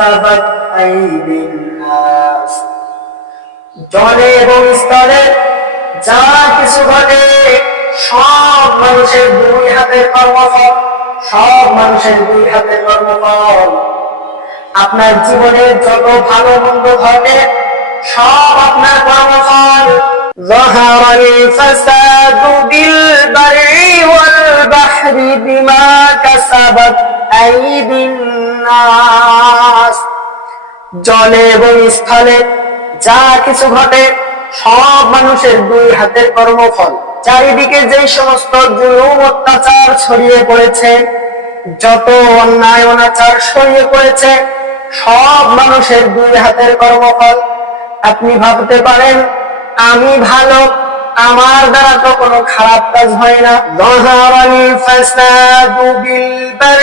কাসাবাত আইদিন নাস। জলে এবং স্থলে যা কিছু ঘটে সব মানুষের দুই হাতের কর্মফল, সব মানুষের দুই হাতের কর্মফল। আপনার জীবনে যত ভালো মন্দ ঘটে সব আপনার কর্মফল। ظهر الفساد بالبر والبحر بما كسبت أيدي الناس। জলে এবং স্থলে যা কিছু ঘটে সব মানুষের দুই হাতের কর্মফল। চারিদিকে যে সমস্ত জুলুম অত্যাচার ছড়িয়ে পড়েছে, যত অন্যায় অনাচার ছড়িয়ে পড়েছে সব মানুষের দুই হাতের কর্মফল। আপনি ভাবতে পারেন আমি ভালো, আমার দ্বারা তো কোনো খারাপ কাজ হয় না। ظهر الفساد بالبر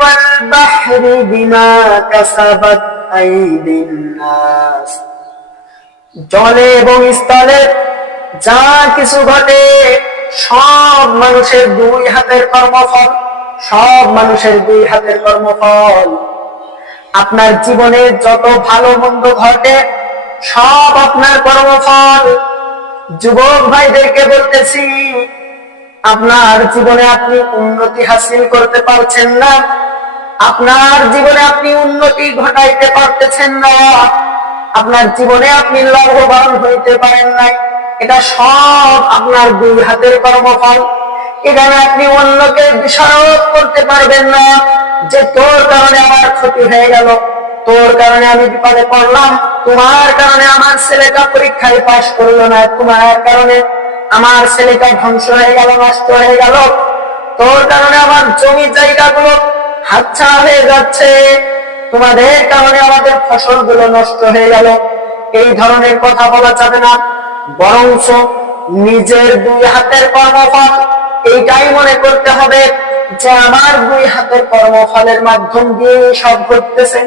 والبحر بما كسبت أيدي الناس। জলে এবং স্থলে যা কিছু ঘটে সব মানুষের দুই হাতের কর্মফল, সব মানুষের দুই হাতের কর্মফল। আপনার জীবনে যত ভালো মন্দ ঘটে সব আপনার কর্মফল। যুবক ভাইদেরকে বলতেছি, আপনার জীবনে আপনি উন্নতি হাসিল করতে পারছেন না, আপনার জীবনে আপনি উন্নতি ঘটাইতে পারতেছেন না, আপনার জীবনে আপনি লাভবান হইতে পারেন নাই, এটা সব আপনার দুই হাতের কর্মফল। এখানে আপনি অন্যকে দোষারোপ করতে পারবেন না যে তোর কারণে আমার ক্ষতি হয়ে গেল, তোর কারণে আমি বিপদে পড়লাম, তোমার কারণে আমার ছেলেটা পরীক্ষায় পাশ করলো না, তোমার কারণে আমার ছেলেটা ধ্বংস হয়ে গেল, নষ্ট হয়ে গেল, তোর কারণে আমার জমি জায়গাগুলো হাতছাড়া হয়ে যাচ্ছে, তোমাদের কারণে আমাদের ফসলগুলো নষ্ট হয়ে গেল। এই ধরনের কথা বলা যাবে না, বরঞ্চ নিজের দুই হাতের কর্মফল এইটাই মনে করতে হবে যে আমার দুই হাতের কর্মফলের মাধ্যম দিয়ে সব ঘটতেছে।